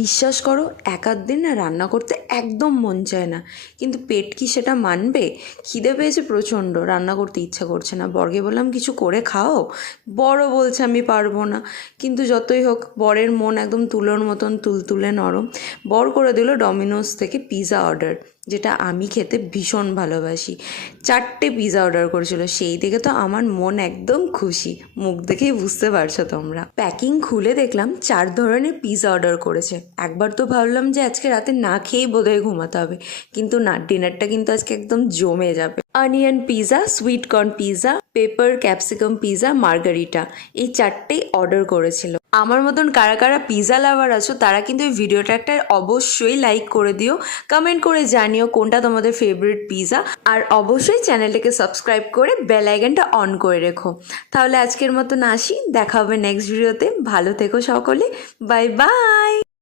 বিশ্বাস করো, এক আধ দিন না রান্না করতে একদম মন চায় না, কিন্তু পেট কি সেটা মানবে? খিদে পেয়েছে প্রচণ্ড, রান্না করতে ইচ্ছা করছে না। বরকে বললাম কিছু করে খাও, বড় বলছে আমি পারবো না। কিন্তু যতই হোক, বরের মন একদম তুলোর মতন তুলতুলে নরম। বর করে দিল ডমিনোস থেকে পিৎজা অর্ডার, যেটা আমি খেতে ভীষণ ভালোবাসি। 4টে পিৎজা অর্ডার করেছিল, সেই দেখে তো আমার মন একদম খুশি, মুখ দেখেই বুঝতে পারছো তোমরা। প্যাকিং খুলে দেখলাম 4 ধরনের পিৎজা অর্ডার করেছে। একবার তো ভাবলাম যে আজকে রাতে না খেয়েই বোধহয় ঘুমাতে হবে, কিন্তু না, ডিনারটা কিন্তু আজকে একদম জমে যাবে। Onion pizza, sweet corn pizza, pepper capsicum pizza, margherita, এই 4টেই অর্ডার করেছিল। আমার মতন কারা কারা পিৎজা লাভার আছো তারা কিন্তু এই ভিডিওটা একটা অবশ্যই লাইক করে দিও, কমেন্ট করে জানিও কোনটা তোমাদের ফেভারিট পিৎজা, আর অবশ্যই চ্যানেলটাকে সাবস্ক্রাইব করে বেল আইকনটা অন করে রেখো। তাহলে আজকের মতন আসি, দেখা হবে নেক্সট ভিডিওতে। ভালো থেকো সকলে, বাই বাই।